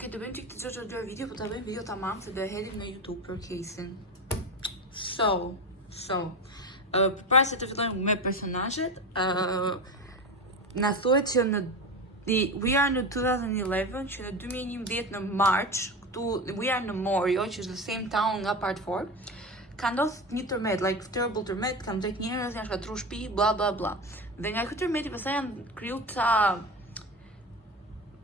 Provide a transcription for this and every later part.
Ok, do bëjmë që këtë gjë video, po ta bëjmë video tamam se do e hedhim në YouTube për casein. Përpara se të fillojmë me personazhet, na thuhet që we are në 2011, që në 2011 në March, këtu we are në Morio, që është the same town nga part 4. Ka ndodhur një tërmet, like terrible tërmet, kanë vdekur njerëz, janë shkatruar shtëpi, bla bla bla. Dhe nga ky tërmeti pastaj janë kriju ca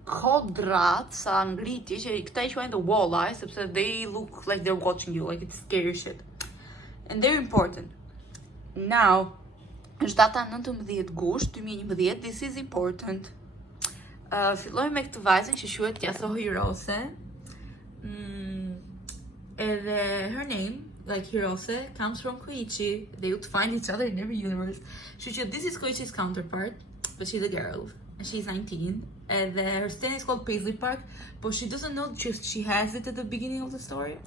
kodrat, sa ngritje, që këta I quajnë the walleye, sepse they look like they're watching you, like it's scary shit. And they're important. Now, është data 19 gusht 2011, this is important. Filloj me këtë vajzën që quhet Hirose. Edhe her name, like Hirose, comes from Koichi. They would find each other in every universe. This is Koichi's counterpart, but she's a girl, and she's 19. And her stand is called Paisley Park, but she doesn't know she has it at the beginning of the story.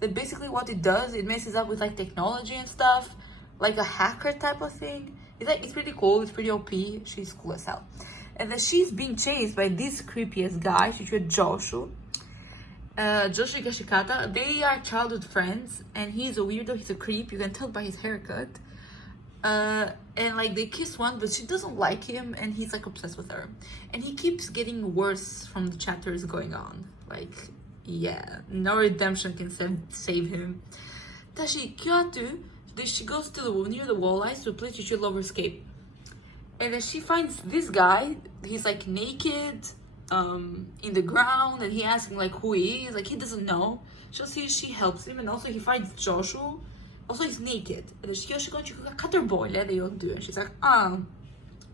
That basically what it does, it messes up with like technology and stuff, like a hacker type of thing. It's pretty cool, it's pretty OP, she's cool as hell. And then she's being chased by this creepy ass guy, she's with Joshu. Joshu Kashikata, they are childhood friends, and he's a weirdo, he's a creep, you can tell by his haircut. And like they kiss one, but she doesn't like him, and he's like obsessed with her. And he keeps getting worse from the chapters going on. Like, yeah, no redemption can save him. Tashi Kyoto, she goes to near the walleyes to a place she should love escape. And then she finds this guy, he's like naked, in the ground, and he asking like who he is, like he doesn't know. She helps him, and also he finds Joshu. Also, he's naked. And she goes to cut her boy, they all do. And she's like,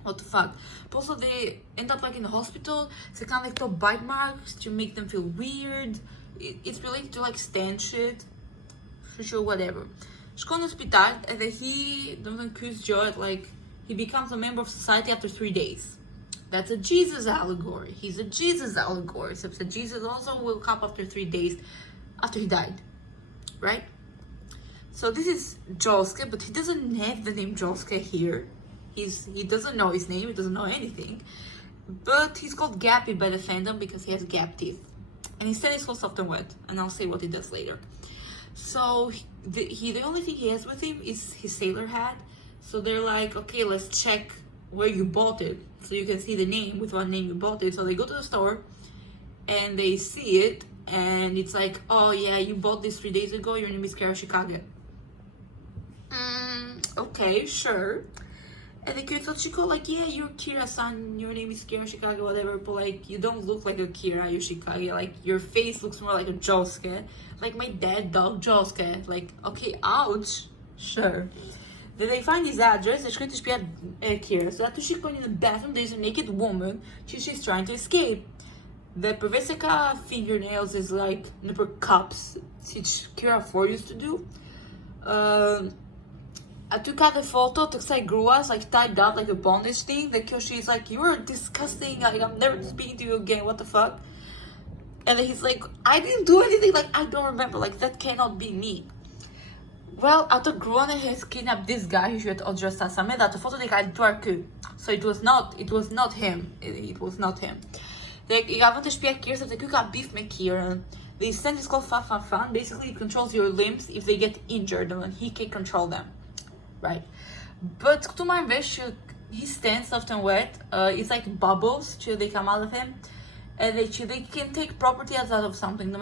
what the fuck? But also, they end up like in the hospital. So kind of like bite marks to make them feel weird. It's related to like stand shit. For sure, whatever. She goes to the hospital, and then he doesn't accuse Joe, like, he becomes a member of society after 3 days. That's a Jesus allegory. He's a Jesus allegory. So Jesus also woke up after 3 days after he died. Right? So this is Josuke, but he doesn't have the name Josuke here. He doesn't know his name, he doesn't know anything. But he's called Gappy by the fandom because he has gap teeth. And his stand is called Soft and Wet, and I'll say what he does later. So the only thing he has with him is his sailor hat. So they're like, okay, let's check where you bought it, so you can see the name, with what name you bought it. So they go to the store, and they see it, and it's like, oh yeah, you bought this 3 days ago, your name is Kara Shikage. Okay, sure. And the kid thought Chico, like, yeah, you're Kira-san, your name is Kira Shikage, whatever, but like, you don't look like a Kira, you're Shikage, like, your face looks more like a Josuke, like my dad dog Josuke, like, okay, ouch, sure. Then they find his address, they're trying to spy Kira, so after Chico in the bathroom, there's a naked woman, she's trying to escape. The Peveseka fingernails is like number cups, which Kira 4 used to do. I took out the photo to say gruas like tied up like a bondage thing. The Kyoshi like, you are disgusting, like I'm never speaking to you again, what the fuck? And then he's like, I didn't do anything, like I don't remember, like that cannot be me. Well, after Gruane has kidnapped this guy, he should address Sasame, that the photo they got to. So it was not him. It was not him. Like, you have to speak Kira, so you got beef with Kira. The stand is called Fan. Basically, it controls your limbs if they get injured, and he can control them. Right, but to my wish, his stand Soft and Wet, it's like bubbles they come out of him, and they can take properties out of something.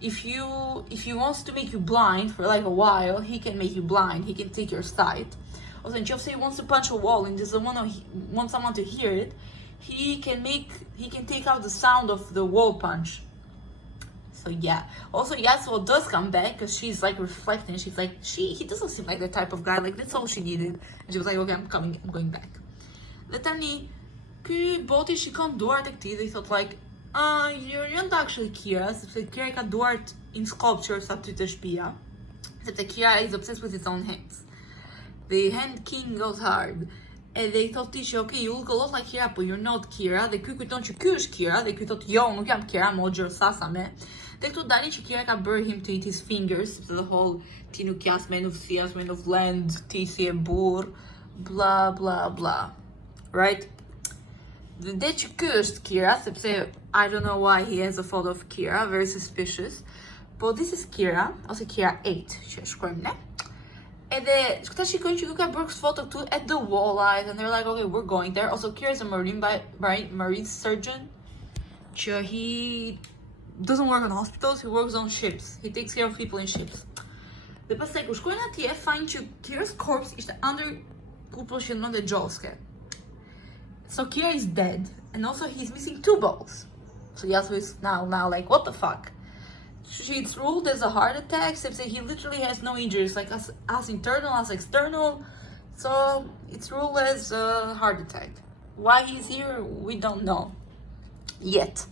If he wants to make you blind for like a while, he can make you blind. He can take your sight. Also, if he wants to punch a wall and doesn't want someone to hear it, he can take out the sound of the wall punch. So yeah. Also, Yasuo does come back because she's like reflecting. She's like, he doesn't seem like the type of guy. Like that's all she needed. And she was like, okay, I'm going back. The tani, ky boti shikon duart e këtij. They thought like, you're not actually Kira. Sepse Kira ka duart in sculptures aty te shtëpia. Sepse Kira is obsessed with its own hands. The hand king goes hard. And they thought, okay, you look a lot like Kira, but you're not Kira. Dhe ky kujton që ky është Kira. Dhe ky thot, jo, nuk jam Kira, më gjërë Sasame. Dhe këtu dalin që Kira ka bërë him to eat his fingers, the whole ti nuk jas men of sias, men of land, ti si e burr, blah blah blah. Right? Dhe që ky është Kira, sepse I don't know why he has a photo of Kira, very suspicious. But this is Kira, also Kira 8, që shkruajmë ne. Edhe këta shikojnë që nuk ka bërë këtë foto këtu at the wall light, and they're like, okay, we're going there. Also, Kira is a marine surgeon, që he doesn't work on hospitals, he works on ships. He takes care of people in ships. Dhe pastaj kur shkojnë atje, fajnë që Kira's corpse ishte under ku po qëndronte Joske. So Kira is dead, and also he's missing 2 balls. So Yasu is now like, what the fuck? It's ruled as a heart attack, except that he literally has no injuries, like as internal as external. So it's ruled as a heart attack. Why he's here, we don't know yet.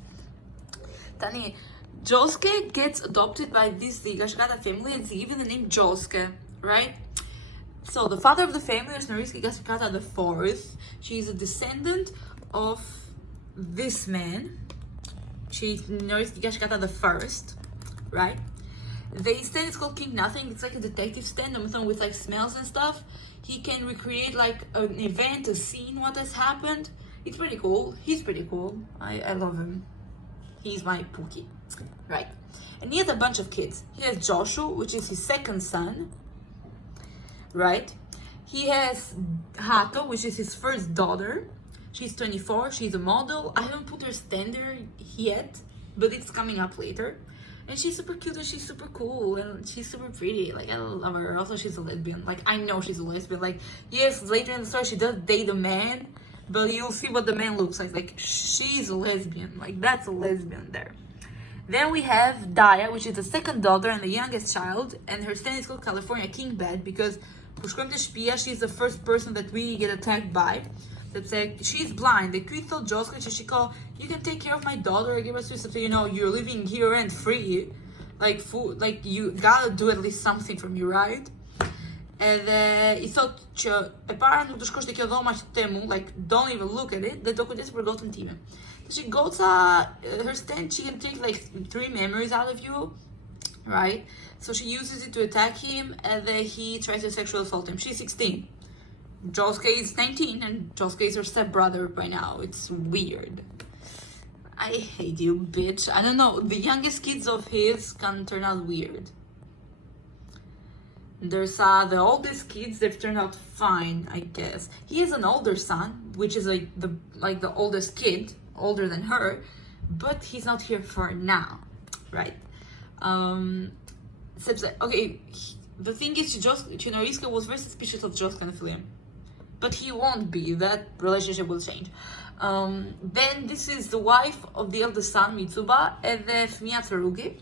Tani, Josuke gets adopted by this Higashikata family and is given the name Josuke, right? So the father of the family is Norisuke Higashikata the fourth. She's a descendant of this man. She's Norisuke Higashikata the first, right? The stand is called King Nothing. It's like a detective stand with like smells and stuff. He can recreate like an event, a scene, what has happened. It's pretty cool. He's pretty cool. I love him. He's my Pookie, right? And he has a bunch of kids. He has Joshu, which is his second son, right? He has Hato, which is his first daughter. She's 24. She's a model. I haven't put her standard yet, but it's coming up later. And she's super cute and she's super cool and she's super pretty. Like, I love her. Also, she's a lesbian. Like, I know she's a lesbian. Like, yes, later in the story, she does date a man, but you'll see what the man looks like. Like, she's a lesbian. Like, that's a lesbian there. Then we have Daya, which is the second daughter and the youngest child. And her stand is called California King Bed because she's the first person that we get attacked by. That's like, she's blind. The kid told Josuke, she called, you can take care of my daughter, give us something, you know, you're living here rent free. Like, food, like, you gotta do at least something for me, right? Edhe I thot që e para nuk të shkosh te kjo dhoma që te mu, like, don't even look at it, dhe do kujdes për gotën time. She goca, her stand, she can take like 3 memories out of you, right? So she uses it to attack him, and then he tries to sexually assault him. She's 16. Josuke is 19, and Josuke is her stepbrother by now. It's weird. I hate you, bitch. I don't know, the youngest kids of his can turn out weird. There's the oldest kids, they've turned out fine, I guess. He has an older son, which is like the oldest kid, older than her, but he's not here for now, right? Okay, the thing is, Norisuke was very suspicious of Josuke and Philium, but he won't be. That relationship will change. Then this is the wife of the eldest son, Mitsuba, and the Fumiya Tsurugi.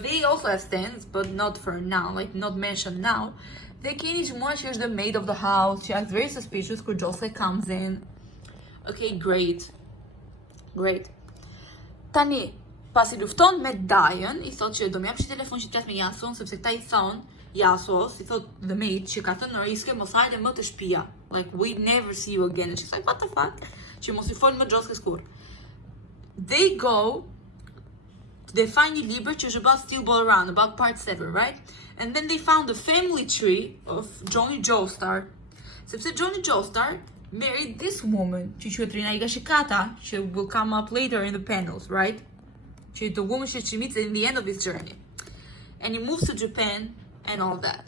They also have stands, but not for now, like not mentioned now. The Kei Nishimura, she's the maid of the house. She acts very suspicious when Josuke comes in. Okay, great. Tani, pasi lufton me Dajen, I thot që do më jap shi telefon që flas me Yasun, sepse këta I thon Yasos, I thot the maid që ka thënë Norisuke mos hajde më të shtëpia. Like, we never see you again. And she's like, what the fuck? Që mos I fol më Josuke kur. They go, they find a liber which is about Steel Ball Around, about part 7, right? And then they found the family tree of Johnny Joestar. Sepse Johnny Joestar married this woman, që quhet Rina Higashikata, she will come up later in the panels, right? She's the woman she meets in the end of his journey. And he moves to Japan and all that.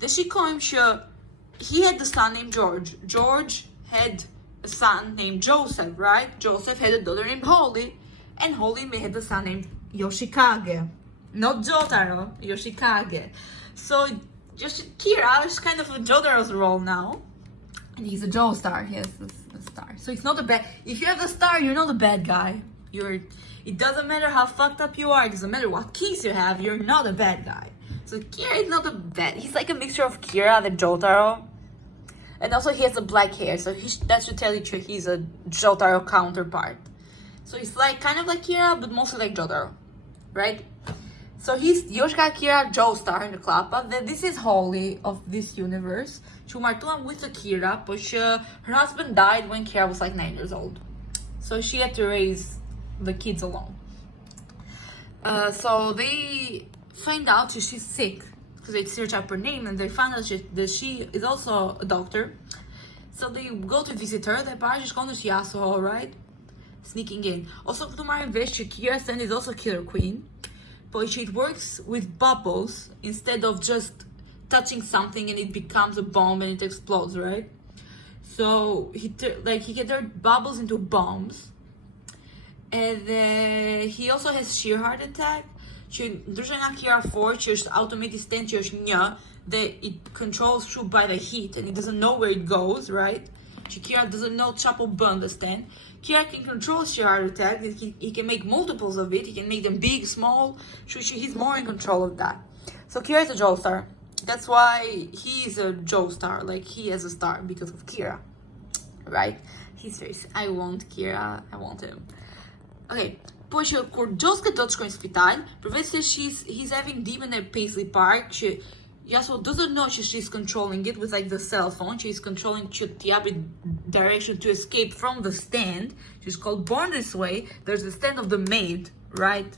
Then she comes, he had a son named George. George had a son named Joseph, right? Joseph had a daughter named Holly. And Holly had a son named Yoshikage. Not Jotaro, Yoshikage. So Kira is kind of a Jotaro's role now. And he's a Joestar. He has a star. So it's not a bad. If you have a star, you're not a bad guy. It doesn't matter how fucked up you are. It doesn't matter what keys you have. You're not a bad guy. So Kira is not a bad. He's like a mixture of Kira and Jotaro. And also he has a black hair. So that should tell you he's a Jotaro counterpart. So he's like kind of like Kira, but mostly like Jotaro, right? So he's Yoshika Kira Joestar in the club. But then this is Holly of this universe. She martuam with Kira, but her husband died when Kira was like 9 years old. So she had to raise the kids alone. So they find out she's sick because they search up her name and they find out that she is also a doctor. So they go to visit her. They party shkon në Yasuo, right? sneaking in. Also, to my investigation, Kira Sand is also Killer Queen, but she works with bubbles instead of just touching something and it becomes a bomb and it explodes, right? So he can turn bubbles into bombs, and he also has sheer heart attack. Drużyna Kira 4 just automatically just that it controls through by the heat and it doesn't know where it goes, right? Kira doesn't know chapel understand. Kira can control sheer heart attack. He can make multiples of it. He can make them big, small. He's more in control of that. So Kira is a Joel star. That's why he is a Joel star. Like he has a star because of Kira, right? He's very. I want Kira. I want him. Okay. Później, kur Joska doczką jest szpital, professor he's having demon at Paisley Park. She Yasuo doesn't know she's controlling it with like the cell phone. She's controlling the other direction to escape from the stand. She's called Born This Way. There's the stand of the maid, right?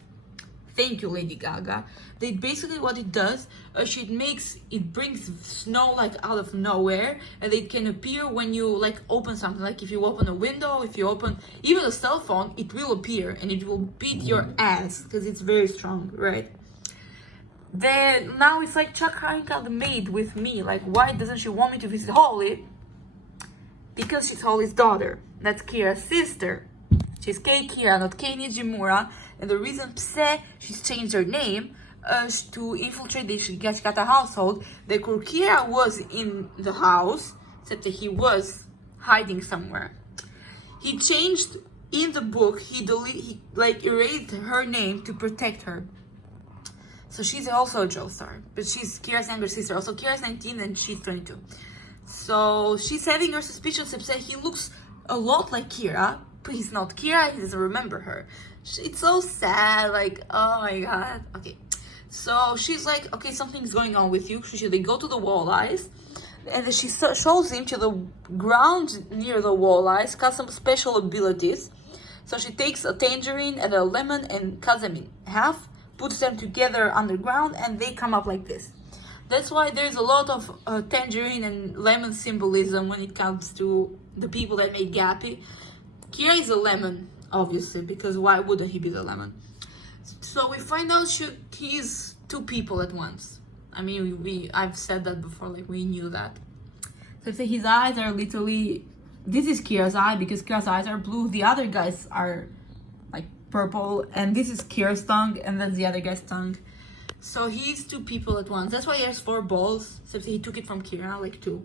Thank you, Lady Gaga. They basically what it does, it brings snow like out of nowhere, and it can appear when you like open something. Like if you open a window, if you open even a cell phone, it will appear and it will beat your ass because it's very strong, right? Then now it's like Chuck hanging out the maid with me. Like, why doesn't she want me to visit Holly? Because she's Holly's daughter. That's Kira's sister. She's Kei Kira, not Kei Nijimura. And the reason she's changed her name to infiltrate the Shigashikata household. The Kira was in the house, except that he was hiding somewhere. He changed in the book. He erased her name to protect her. So she's also a Joe star, but she's Kira's younger sister. Also, Kira's 19 and she's 22. So she's having her suspicions upset. He looks a lot like Kira, but he's not Kira. He doesn't remember her. It's so sad. Like, oh my god. Okay. So she's like, okay, something's going on with you. They go to the walleyes, and then she shows him to the ground near the walleyes, got some special abilities. So she takes a tangerine and a lemon and cuts them in half, puts them together underground, and they come up like this. That's why there's a lot of tangerine and lemon symbolism when it comes to the people that made Gappy. Kira is a lemon, obviously, because why wouldn't he be the lemon? So we find out he's two people at once. I mean, I've said that before, like we knew that. So his eyes are literally, this is Kira's eye because Kira's eyes are blue. The other guys are like purple, and this is Kira's tongue, and that's the other guy's tongue. So he's two people at once. That's why he has 4 balls, except he took it from Kira, like 2.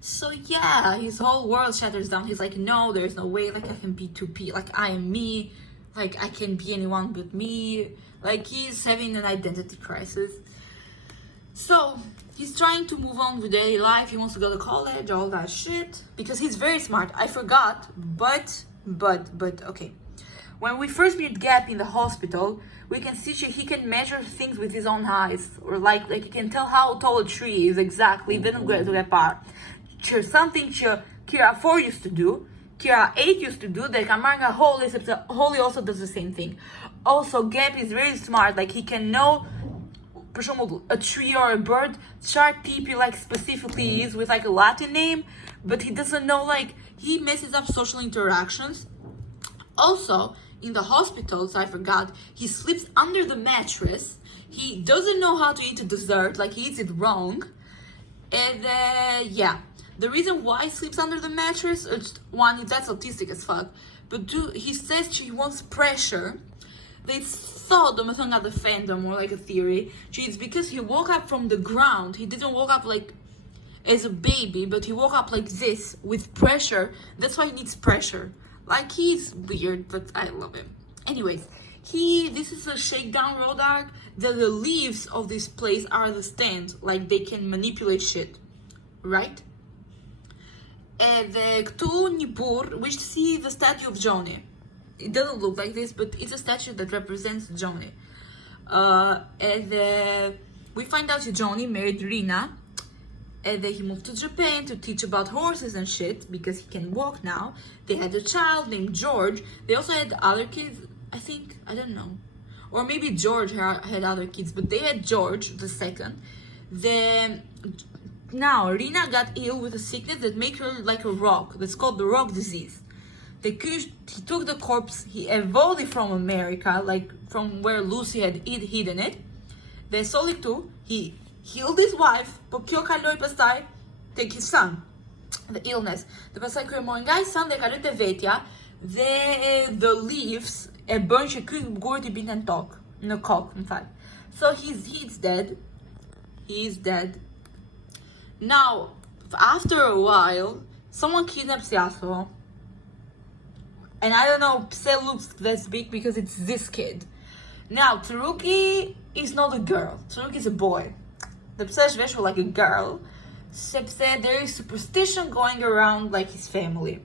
So yeah, his whole world shatters down. He's like, no, there's no way, like I can be 2P, like I am me, like I can be anyone but me. Like he's having an identity crisis. So he's trying to move on with daily life. He wants to go to college, all that shit, because he's very smart. I forgot, but okay. When we first meet Gap in the hospital, we can see he can measure things with his own eyes, or like he can tell how tall a tree is exactly. Didn't go to that part. Something Kira 4 used to do, Kira 8 used to do, that Kamanga Holy, except that Holy also does the same thing. Also, Gap is really smart, like he can know a tree or a bird, chart TP like specifically is with like a Latin name, but he doesn't know, like he messes up social interactions. Also, in the hospitals, I forgot, he sleeps under the mattress. He doesn't know how to eat a dessert, like he eats it wrong. And yeah, the reason why he sleeps under the mattress, one, that's autistic as fuck, but 2, he says he wants pressure. They thought the the fandom, or like a theory, it's because he woke up from the ground. He didn't wake up like as a baby, but he woke up like this with pressure. That's why he needs pressure. Like he's weird, but I love him. Anyways, this is a shakedown road arc. The leaves of this place are the stand, like they can manipulate shit, right? And the Ktu Nibur, which see the statue of Johnny. It doesn't look like this, but it's a statue that represents Johnny. We find out Johnny married Rina, and then he moved to Japan to teach about horses and shit because he can walk now. They had a child named George. They also had other kids, I think. I don't know. Or maybe George had other kids, but they had George the second. Then now Rina got ill with a sickness that makes her like a rock. That's called the rock disease. He took the corpse, he evolved it from America, like from where Lucy had hidden it. He healed his wife, porque o calhou pastaj tek his son, the illness. Dhe pastaj kur mori nga I son dhe kaloi te vetja, dhe the leaves e bën që ky gurti binte në kokë, më fal. So he's dead. He's dead. Now, after a while, someone kidnaps Yasuo. And I don't know, Pse looks this big because it's this kid. Now, Tsurugi is not a girl. Tsurugi is a boy. The Pse is like a girl. Sepse, there is superstition going around like his family.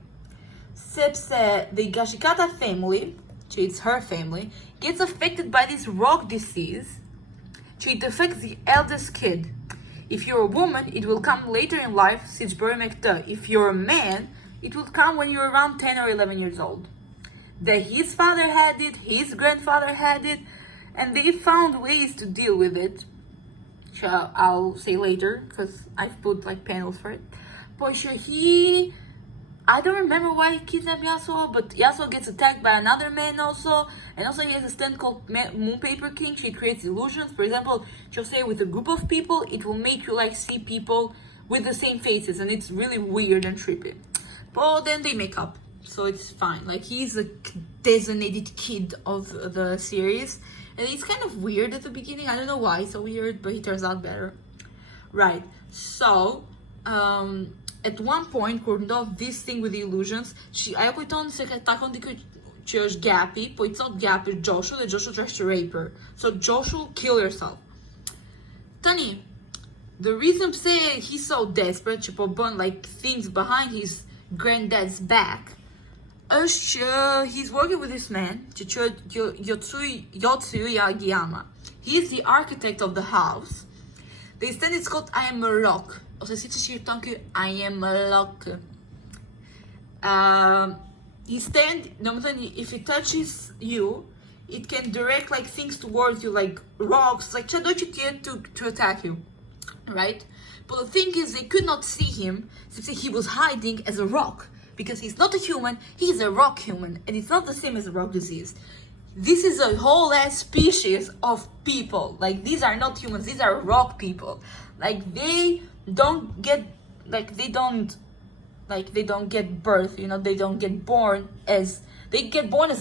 Sepse, the Gashikata family, it's her family, gets affected by this rock disease. It affects the eldest kid. If you're a woman, it will come later in life, if you're a man, it will come when you're around 10 or 11 years old. His father had it, his grandfather had it, and they found ways to deal with it. I'll say later, because I've put like panels for it. I don't remember why he kidnapped Yasuo, but Yasuo gets attacked by another man also. And also he has a stand called Moon Paper King. She creates illusions. For example, she'll say with a group of people, it will make you like see people with the same faces. And it's really weird and trippy. But then they make up. So it's fine. Like he's a designated kid of the series. And it's kind of weird at the beginning. I don't know why it's so weird, but he turns out better. Right. So, at one point, kur ndodh this thing with the illusions, ajo kujton se takon dikujt që është Gapi, po it's not Gapi, it's Joshu, dhe Joshu tries to rape her. So Joshu kill herself. Tani, the reason pse he's so desperate që po bën like things behind his granddad's back është që he's working with this man që quhet Yotsuya Yagiyama. He's the architect of the house. They stand it's called I am a rock. Ose si që shqirton ky I am a rock. He stand, if it touches you, it can direct like things towards you, like rocks, like çdo që tjetë to attack you, right? But the thing is, they could not see him since he was hiding as a rock, because he's not a human, he's a rock human, and it's not the same as a rock disease. This is a whole ass species of people. Like these are not humans, these are rock people. Like they don't get birth, they don't get born as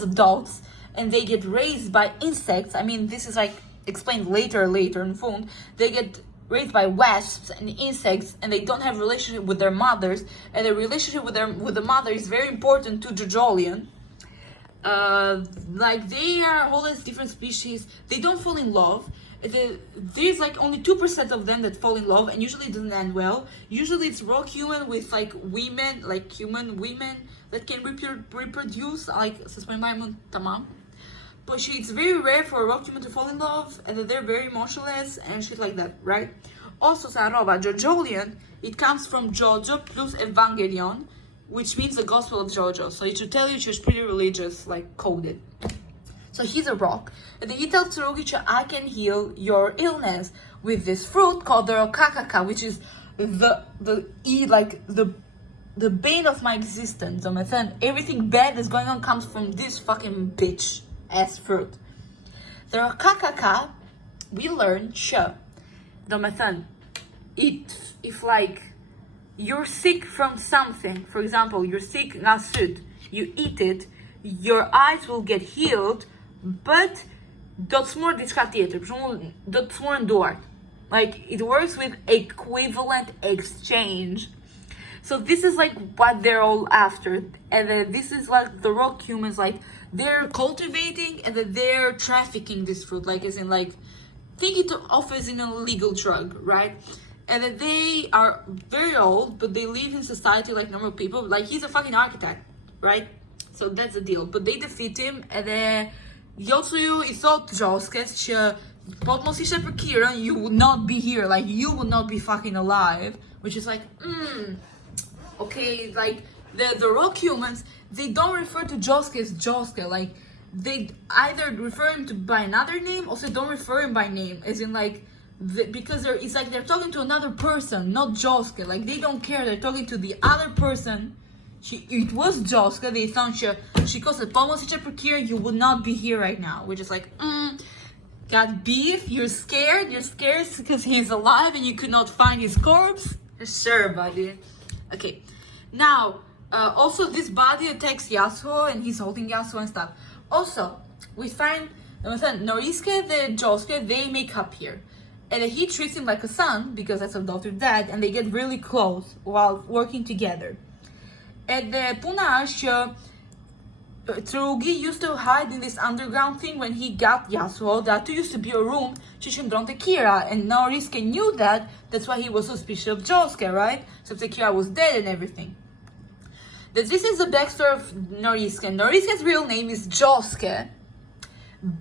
adults, and they get raised by insects. I mean, this is like explained later in Fund. They get raised by wasps and insects, and they don't have a relationship with their mothers, and the relationship with the mother is very important to jojolion. Like they are all these different species. They don't fall in love. There's like only 2% of them that fall in love, and usually it doesn't end well. Usually it's rock human with like women, like human women that can reproduce, like tamam. But it's very rare for a rock human to fall in love, and that they're very emotionless and shit like that, right? Also, sa roba, jojolion, it comes from Jojo plus Evangelion, which means the Gospel of Jojo. So it should tell you she's pretty religious, like coded. So he's a rock, and then he tells Tsurugi, I can heal your illness with this fruit called the Rokakaka, which is the bane of my existence. Everything bad that's going on comes from this fucking bitch ass fruit. The Rokakaka, we learn if like you're sick from something, for example, you're sick nasud, you eat it, your eyes will get healed, but do të smur diçka tjetër, për shembull, do të smurën duart. Like it works with equivalent exchange. So this is like what they're all after, and then this is like the rock humans, like they're cultivating and then they're trafficking this fruit, like as in like think it of as in a legal drug, right? And then they are very old, but they live in society like normal people. Like he's a fucking architect, right? So that's the deal. But they defeat him, and then Yotsuyu I thought Joskes që po të mos ishte për Kiran, you would not be here, like you would not be fucking alive, which is like, okay, like the rock humans, they don't refer to Josuke as Josuke, like they either refer him by another name, or they don't refer him by name, as in like, because it's like they're talking to another person, not Josuke, like they don't care, they're talking to the other person, It was Joska. They thought she caused a pomoć here. You would not be here right now. We're just like, got beef. You're scared because he's alive and you could not find his corpse. Sure, buddy. Okay, now also this body attacks Yasuo and he's holding Yasuo and stuff. Also, we find Noriske, the Josuke, they make up here. And he treats him like a son because that's adopted dad, and they get really close while working together. At the Punash, Tsurugi used to hide in this underground thing when he got Yasuo. That used to be a room Shishindronte Kira, and Noriske knew that. That's why he was suspicious of Josuke, right? So Kira was dead and everything. This is the backstory of Noriske. Noriske's real name is Josuke.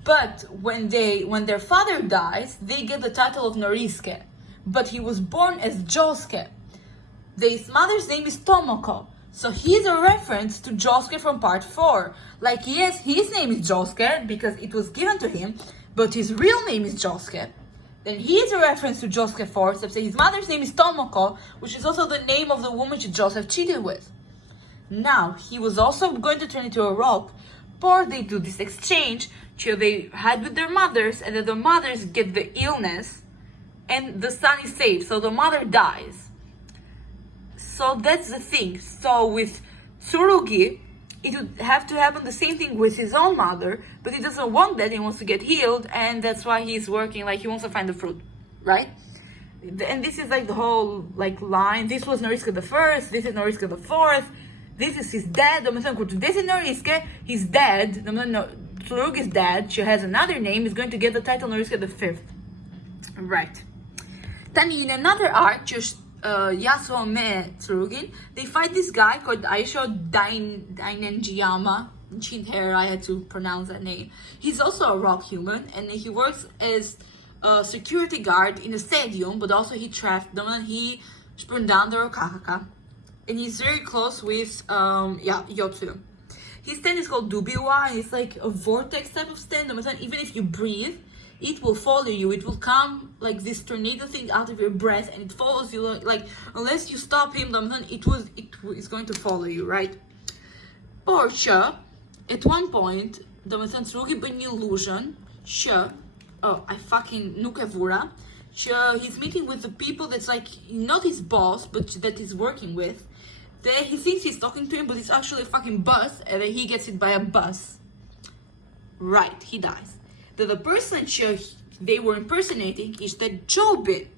But when their father dies, they get the title of Noriske. But he was born as Josuke. His mother's name is Tomoko. So he's a reference to Josuke from part 4. Like, yes, his name is Josuke because it was given to him, but his real name is Josuke. Then he is a reference to Josuke 4, except his mother's name is Tomoko, which is also the name of the woman Joseph cheated with. Now, he was also going to turn into a rock, or they do this exchange, so they hide with their mothers, and then the mothers get the illness, and the son is saved, so the mother dies. So that's the thing. So with Tsurugi, it would have to happen the same thing with his own mother, but he doesn't want that, he wants to get healed, and that's why he's working, like he wants to find the fruit, right? And this is like the whole like line. This was Noriske the first, this is Noriske the fourth, this is his dad, this is Noriske, his dad, Tsurugi's dad, she has another name, is going to get the title Noriske the fifth. Right. Then in another arc, just Yasuo me Tsurugin, they fight this guy called Aisho Dainenjiyama. Shinhera, I had to pronounce that name. He's also a rock human, and he works as a security guard in a stadium, but also he trapped them and he sprung down the Rokakaka. And he's very close with Yotsu. His stand is called Dubiwa, and it's like a vortex type of stand. Even if you breathe, it will follow you. It will come like this tornado thing out of your breath, and it follows you. Like unless you stop him, it's going to follow you, right? Porsche, at one point, Tsurugi by an illusion. Nukevura. He's meeting with the people that's like not his boss, but that he's working with. Then he thinks he's talking to him, but it's actually a fucking bus, and then he gets hit by a bus. Right, he dies. The person they were impersonating is the Jobin.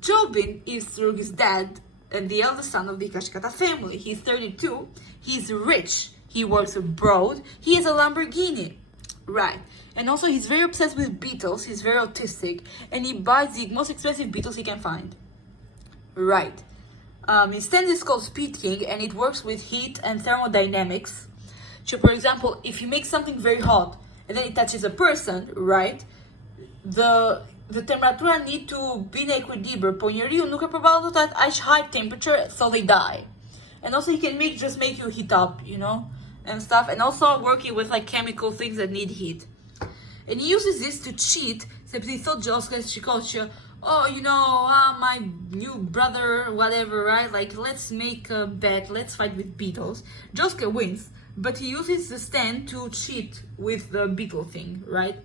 Jobin is Tsurugi's dad and the eldest son of the Ikashikata family. He's 32. He's rich. He works abroad. He has a Lamborghini. Right. And also he's very obsessed with beetles. He's very autistic. And he buys the most expensive beetles he can find. Right. His stand is called Speed King, and it works with heat and thermodynamics. So for example, if you make something very hot and then it touches a person, right? The temperatura need to be in equilibrium. Poneriu nunca provavelmente at high temperature, so they die. And also he can make you heat up, and stuff. And also working with like chemical things that need heat. And he uses this to cheat. Except he thought she called my new brother, whatever, right? Like, let's make a bet, let's fight with beetles. Josuke wins, but he uses the stand to cheat with the beetle thing, right?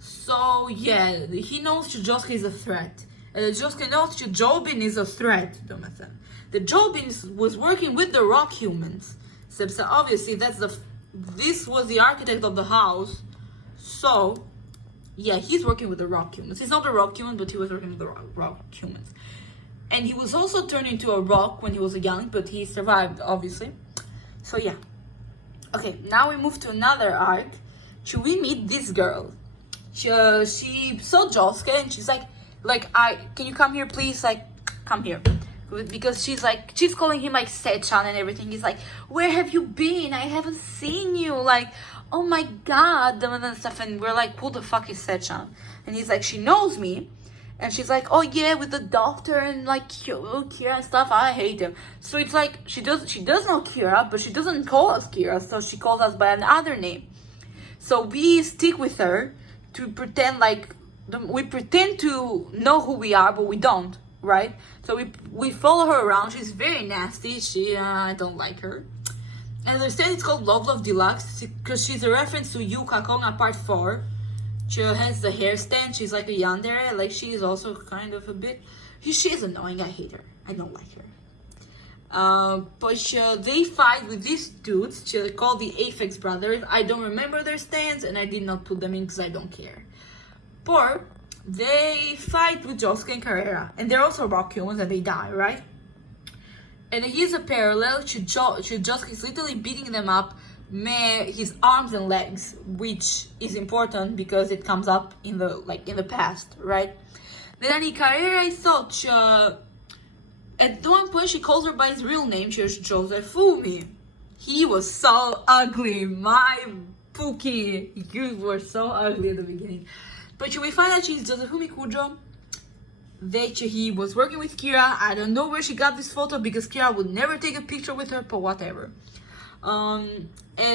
So, yeah, he knows Josuke is a threat. And Josuke knows Jobin is a threat, The Jobin was working with the rock humans. So obviously, this was the architect of the house. So, yeah, he's working with the rock humans. He's not a rock human, but he was working with the rock humans. And he was also turned into a rock when he was young, but he survived, obviously. So, yeah. Okay, now we move to another arc. Should we meet this girl? She saw Josuke, and she's like, can you come here, please? Like, come here. Because she's calling him, like, Sechan and everything. He's like, where have you been? I haven't seen you. Like, oh my god, and stuff. And we're like, who the fuck is Sechan? And he's like, she knows me. And she's like, oh yeah, with the doctor and like Kira and stuff. I hate him. So it's like, she does know Kira, but she doesn't call us Kira. So she calls us by another name. So we stick with her to pretend like, we pretend to know who we are, but we don't. right? So we follow her around. She's very nasty. I don't like her. And the stand is called Love Love Deluxe because she's a reference to Yu Kakong Part 4. She has the hair stand. She's like a yandere. Like, she is also kind of a bit... She's annoying. I hate her. I don't like her. But they fight with these dudes. They're called the Aphex Brothers. I don't remember their stands, and I did not put them in because I don't care. But they fight with Josuke and Carrera. And they're also rock humans, and they die, right? And here's a parallel to Josuke is literally beating them up his arms and legs, which is important because it comes up in the past, right? Then in Carrera, I thought at one point she calls her by his real name. She was Josefumi. He was so ugly, my Pookie. You were so ugly at the beginning. But we find out she's Josefumi Kujo. He was working with Kira. I don't know where she got this photo because Kira would never take a picture with her, but whatever. And we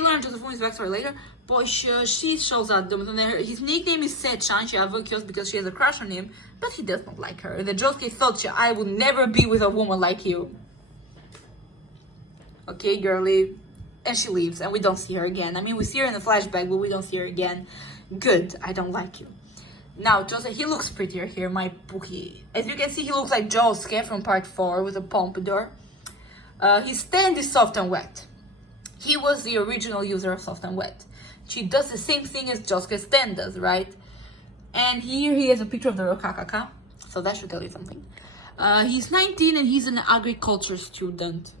learn Josefumi's backstory later, but she shows up. His nickname is Sechan. She advocates because she has a crush on him, but he does not like her. The Josuke thought I would never be with a woman like you. Okay, girly. And she leaves, and we don't see her again. I mean, we see her in the flashback, but we don't see her again. Good, I don't like you. Now, Josuke, he looks prettier here, my Pookie. As you can see, he looks like Josuke from Part 4 with a pompadour. His stand is soft and wet. He was the original user of soft and wet. She does the same thing as Josuke's stand does, right? And here he has a picture of the Rokakaka, so that should tell you something. He's 19 and he's an agriculture student.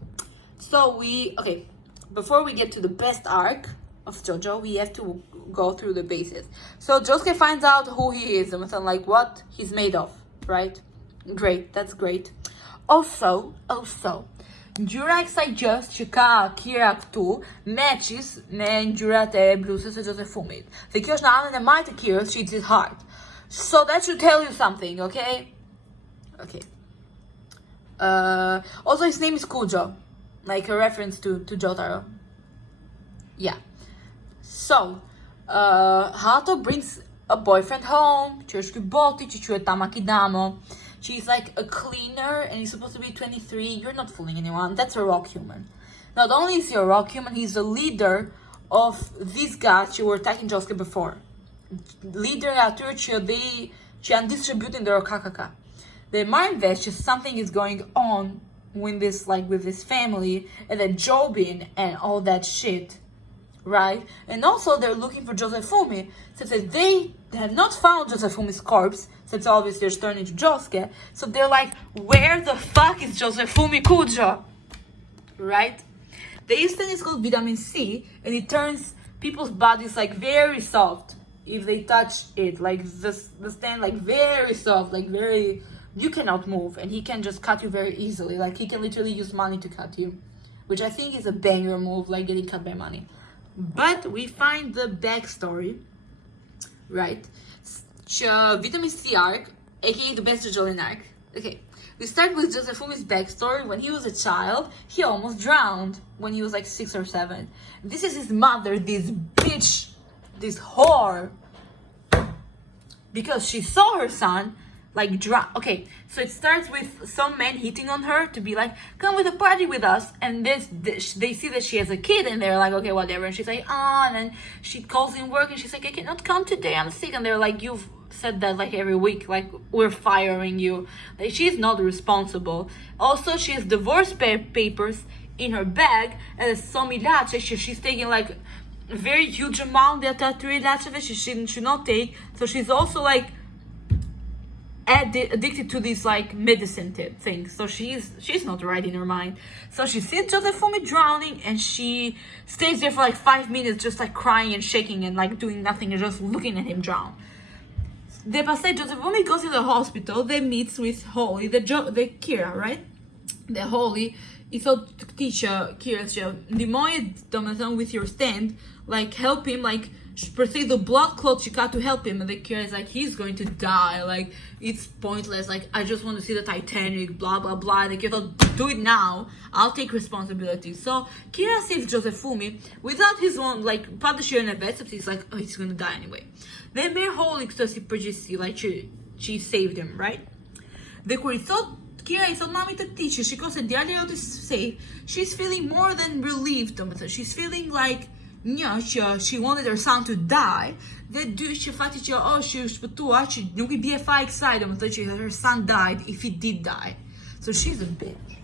So before we get to the best arc of JoJo, we have to go through the bases. So Josuke finds out who he is and like what he's made of, right? Great, that's great. Also, Jura Just Chika Kira tu matches men Jura te bluses Josefumi. The Kyosh na and might Kira she did hard. So that should tell you something, okay? Okay. Also his name is Kujo, like a reference to Jotaro. Yeah. So Hato brings a boyfriend home. She's like a cleaner and he's supposed to be 23. You're not fooling anyone. That's a rock human. Not only is he a rock human, he's the leader of these guys who were attacking Josuke before. Leader after they distributing the Rokakaka. The mind that just something is going on with this family and then Jobin and all that shit. Right? And also they're looking for Josefumi, since they have not found Josefumi's corpse, since obviously they're turned into Josuke. So they're like, where the fuck is Josefumi Kujo? Right? The instant is called vitamin C, and it turns people's bodies like very soft if they touch it. Like the stand like very soft, like very, you cannot move, and he can just cut you very easily. Like he can literally use money to cut you, which I think is a banger move, like getting cut by money. But we find the backstory, right? Vitamin C arc, aka the best jojolion arc. Okay, we start with Josefumi's backstory. When he was a child, he almost drowned when he was like 6 or 7. This is his mother, this bitch, this whore, because she saw her son like drown. Okay, so it starts with some men hitting on her to be like, come with a party with us, and they see that she has a kid and they're like, okay, whatever, and she's like, and then she calls in work and she's like, I cannot come today, I'm sick, and they're like, you've said that like every week, like we're firing you. Like, she's not responsible. Also, she has divorce papers in her bag, and she's taking like a very huge amount that she should not take, so she's also like addicted to this like medicine thing, so she's not right in her mind. So she sees Josefumi drowning and she stays there for like 5 minutes just like crying and shaking and like doing nothing and just looking at him drown. Josefumi goes to the hospital. They meets with Holly, the Kira, right? The Holly I thot të këtij që Kira që ndihmoje domethënë with your stand, like help him, like shpërthej the blood clot që ka to help him, and the Kira is like he's going to die, like it's pointless, like I just want to see the Titanic, blah blah blah. Like, you thought, do it now, I'll take responsibility. So Kira saved Josefumi without his own, like, pa dëshirën e vet, sepse he's like, oh, he's gonna die anyway. Dhe merr Holly këtë si përgjegjësi, like she saved him, right? Dhe kur Kira I thought mami të këtij që shiko se djalë jote is safe, she's feeling more than relieved, domethënë she's feeling like që she wanted her son to die, dhe dy që fati që she u shpëtua që nuk I bie faj kësaj, domethënë që her son died if he did die. So she's a bitch.